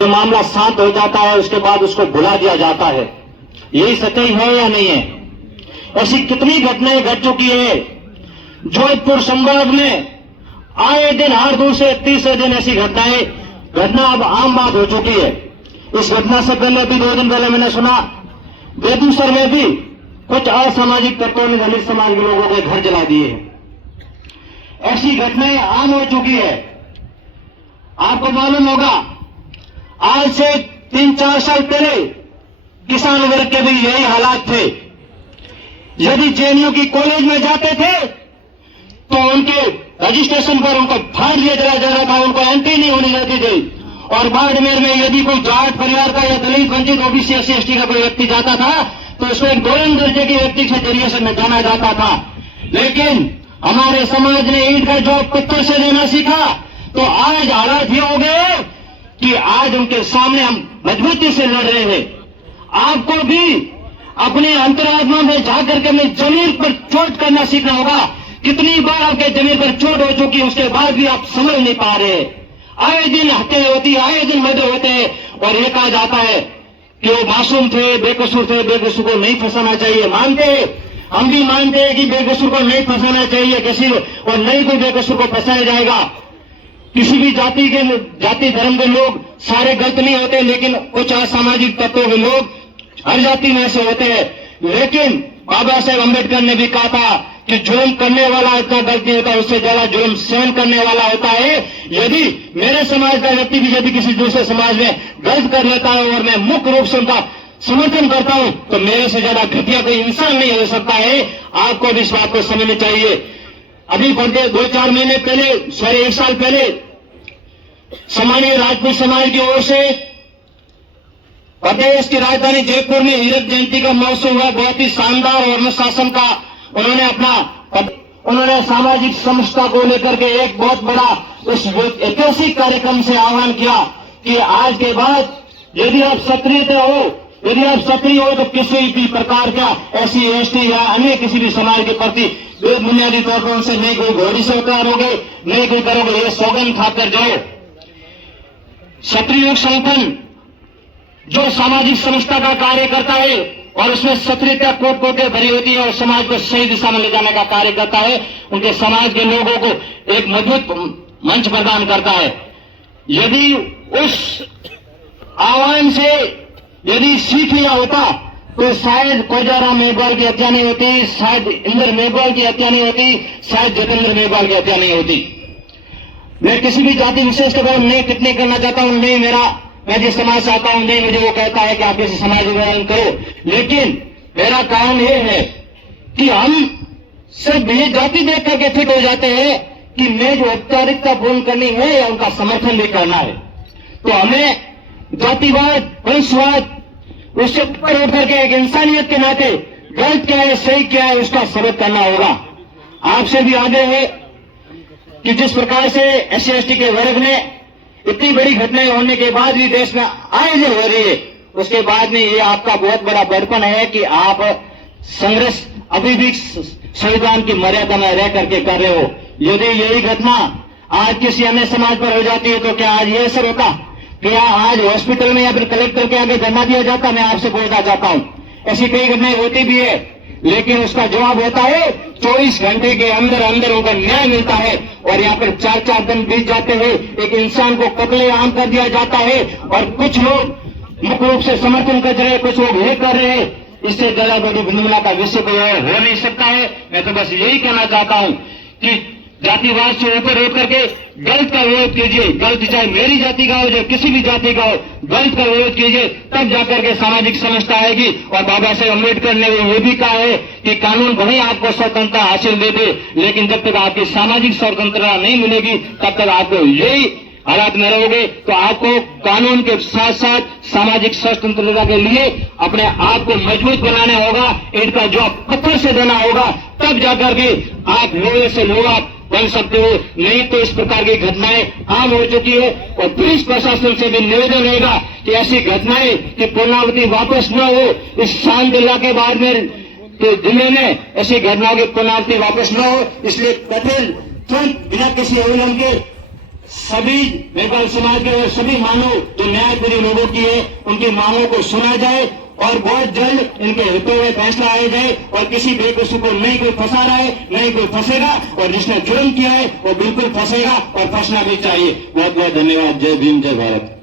जो मामला शांत हो जाता है उसके बाद उसको भुला दिया जाता है। यही सच्चाई है या नहीं है? ऐसी कितनी घटनाएं घट चुकी है। जोधपुर संभाग में आए दिन हर दूसरे तीसरे दिन ऐसी घटना अब आम बात हो चुकी है। इस घटना से पहले भी 2 दिन पहले मैंने सुना बेगूसराय में भी कुछ असामाजिक तत्वों ने दलित समाज के लोगों के घर जला दिए हैं। ऐसी घटनाएं आम हो चुकी है। आपको मालूम होगा आज से 3-4 साल पहले किसान वर्ग के भी यही हालात थे। यदि जेएनयू की कॉलेज में जाते थे तो उनके रजिस्ट्रेशन पर उनको फाड़ दिया जा रहा था, उनको एंट्री नहीं होनी जाती थी। और बाड़मेर में यदि कोई जाट परिवार का या दलित वंचित ओबीसी SC/ST का कोई व्यक्ति जाता था तो उसको एक 2 दर्जे के व्यक्ति के जरिए से जाना जाता था। लेकिन हमारे समाज ने ईंट का जवाब पत्थर से देना सीखा तो आज हालात ये हो गए कि आज उनके सामने हम मजबूती से लड़ रहे हैं। आपको भी अपने अंतरात्मा में जाकर के अपने जमीर पर चोट करना सीखना होगा। कितनी बार आपके जमीर पर चोट हो चुकी है उसके बाद भी आप समझ नहीं पा रहे। आए दिन हत्या होती है, आए दिन मर्डर होते हैं और ये कहा जाता है कि वो मासूम थे, बेकसूर थे, बेकसूर को नहीं फंसाना चाहिए। मानते हैं, हम भी मानते हैं कि बेकसूर को नहीं फंसाना चाहिए किसी और नहीं कोई बेकसूर को फंसाया जाएगा। किसी भी जाति धर्म के लोग सारे गलत नहीं होते, लेकिन कुछ असामाजिक तत्वों के लोग हर जाति में ऐसे होते हैं। लेकिन बाबा साहेब अम्बेडकर ने भी कहा था कि जुल्म करने वाला इतना गलत नहीं होता, उससे ज्यादा जुल्म सहन करने वाला होता है। यदि मेरे समाज का व्यक्ति भी यदि किसी दूसरे समाज में गलत कर लेता है और मैं मुख्य रूप से उनका समर्थन करता हूं तो मेरे से ज्यादा घटिया कोई इंसान नहीं हो सकता है। आपको भी इस बात को समझना चाहिए। अभी 2-4 महीने पहले 1 साल पहले सामान्य राजपूत समाज की ओर से प्रदेश की राजधानी जयपुर में हीरक जयंती का महोत्सव हुआ। बहुत ही शानदार और अनुशासन का उन्होंने सामाजिक समरसता को लेकर के एक बहुत बड़ा उस ऐतिहासिक कार्यक्रम से आह्वान किया कि आज के बाद यदि आप सक्रिय हो तो किसी भी प्रकार का SC/ST या अन्य किसी भी समाज के प्रति बुनियादी तौर पर उनसे नहीं कोई घोड़ी से उतारोगे, नहीं कोई करोगे, ये सौगंध खाकर जाओ। क्षत्रिय संगठन जो सामाजिक समरसता का कार्य करता है और उसमें क्षत्रियता कोट भरी होती है और समाज को सही दिशा में ले जाने का कार्य करता है, उनके समाज के लोगों को एक मजबूत मंच प्रदान करता है। यदि उस आह्वान से यदि सीख लिया होता तो शायद कोजाराम मेघवाल की हत्या नहीं होती, शायद इंद्र मेघवाल की हत्या नहीं होती, शायद जतेंद्र मेघवाल की हत्या नहीं होती। मैं किसी भी जाति विशेष को नहीं टिप्पणी करना चाहता हूं, नहीं मैं जिस समाज से आता हूं नहीं मुझे वो कहता है कि आप किसी समाज विभाजन करो। लेकिन मेरा कारण ये है कि हम सिर्फ ये जाति देख करके फिट हो जाते हैं कि मैं जो औपचारिकता पूर्ण करनी है या उनका समर्थन भी करना है। तो हमें जातिवाद, वंशवाद उससे ऊपर उठ करके एक इंसानियत के नाते गलत क्या है सही क्या है उसका सबक करना होगा। आपसे भी आगे है कि जिस प्रकार से SC/ST के वर्ग ने इतनी बड़ी घटनाएं होने के बाद भी देश में आयोजन हो रही है, उसके बाद में ये आपका बहुत बड़ा बड़पन है कि आप संघर्ष अभी भी संविधान की मर्यादा में रह करके कर रहे हो। यदि यही घटना आज किसी अन्य समाज पर हो जाती है तो क्या आज ये असर होता? क्या आज हॉस्पिटल में या फिर कलेक्टर के आगे धरना दिया जाता? मैं आपसे पूछना चाहता हूं। ऐसी कई घटनाएं होती भी है, लेकिन उसका जवाब होता है 24 घंटे के अंदर अंदर उनका न्याय मिलता है। और यहाँ पर 4-4 दिन बीत जाते हैं, एक इंसान को कत्लेआम कर दिया जाता है और कुछ लोग मुख्य रूप से समर्थन कर रहे हैं, कुछ लोग ये कर रहे हैं। इससे ज्यादा बड़ी विडंबना का विषय कोई और हो नहीं सकता है। मैं तो बस यही कहना चाहता हूं कि जातिवाद से ऊपर उठ करके गलत का विरोध कीजिए। गलत चाहे मेरी जाति का हो चाहे किसी भी जाति का हो, गलत का विरोध कीजिए, तब जाकर के सामाजिक समरसता आएगी। और बाबा साहेब अम्बेडकर ने ये भी कहा है कि कानून भले आपको स्वतंत्रता हासिल दे दे, लेकिन जब तक आपकी सामाजिक स्वतंत्रता नहीं मिलेगी तब तक आपको यही हालात में रहोगे। तो आपको कानून के साथ साथ सामाजिक स्वतंत्रता के लिए अपने आप को मजबूत बनाना होगा, इनका जवाब पत्थर से देना होगा, तब जाकर के आप लोहे से लोहा बन सकते हो। नहीं तो इस प्रकार की घटनाएं आम हो चुकी है। और पुलिस प्रशासन से भी निवेदन रहेगा कि ऐसी घटनाएं की पुनरावृत्ति वापस न हो। इस शांत इलाके बाद में तो जिले में ऐसी घटनाओं की पुनरावृत्ति वापस न हो, इसलिए कठिन तुरंत बिना किसी अविलंब के सभी नेपाल समाज के और सभी मानव जो न्यायप्रिय लोगों की है उनकी मांगों को सुना जाए और बहुत जल्द इनके हितों में फैसला आया जाए और किसी बेकसूर को नहीं कोई फंसा रहा है, नहीं कोई फंसेगा और जिसने जुर्म किया है वो बिल्कुल फंसेगा और फंसना भी चाहिए। बहुत बहुत धन्यवाद। जय भीम, जय भारत।